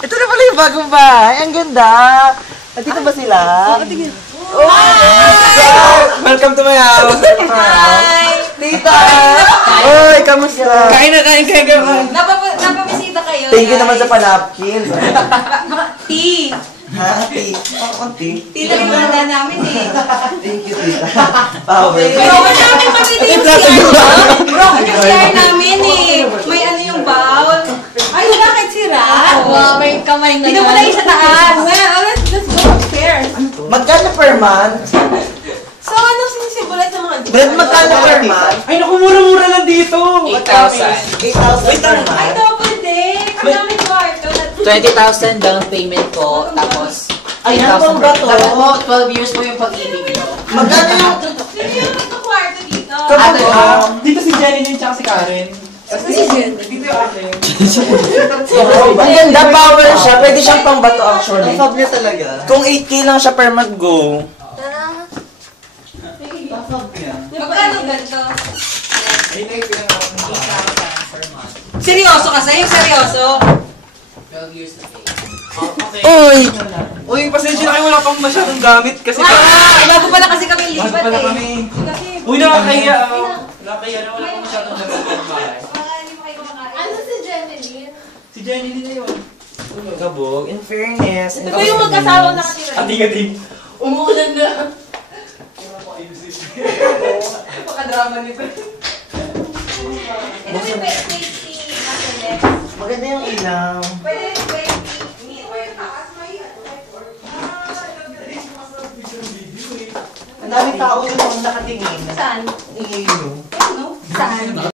Ito na pala yung bagong bahay. Ang ganda. Dito ba sila? Oh! Welcome to my house. Hi! Tita! Oy, kamusta? Kain na, kain. Napabisita kayo. Thank you naman sa panapkin. Tea! Ha? Tea? Ang tea? Tea na yung handa namin eh. Thank you, tita. Power. Bro, wala namin pamili yung CR. Bro, yung CR namin eh. May ano yung bowl. Ay, wala kahit sira. Wow, may kamay na Hindi mo na yung sa taas. Well, let's go upstairs. Magkano per month? So, ano sinisimulat sa mga Brad, magkano per month? Ay, naku, mura-mura lang dito. 8,000 per Ay, month? double din. Ang dami kwarto. 20,000 down payment ko, tapos Ay, ano ba to? Dapat mo, 12 years mo yung pag-ibig mo. Magkano yung... Sino yung nagkakwarto dito? Dito si Jenny din tsaka si Karen. Dito yung akin. Ang ganda, power siya. Pwede siyang pangbato actually. Ang fab niya talaga. Kung 8K lang siya per month, go. Magkano ganito? Ay, pinangarap mo. 8,000 per month. Seryoso kasi? Yung seryoso? 12 years na pay. Uy! Uy, pasensya na kayo, wala pang masyadong gamit kasi... Bago pala kasi kami lipat Bago pala eh. kami. Kasi... Uy, nakakahiya. Nakakahiya na wala pang masyadong gamit ng bahay. Ano si Jeneline? Si Jenny din na yun. Gabog, in fairness. Ito ba yung mag-asawa nakatira? Ating-ating. Umuulan na. Paka-drama nito. Ito yung safety natin. Maganda yung ilaw. Pwede yung safety. Ang daming tao yung nakatingin. Saan? Ingay nyo. Ano? Saan?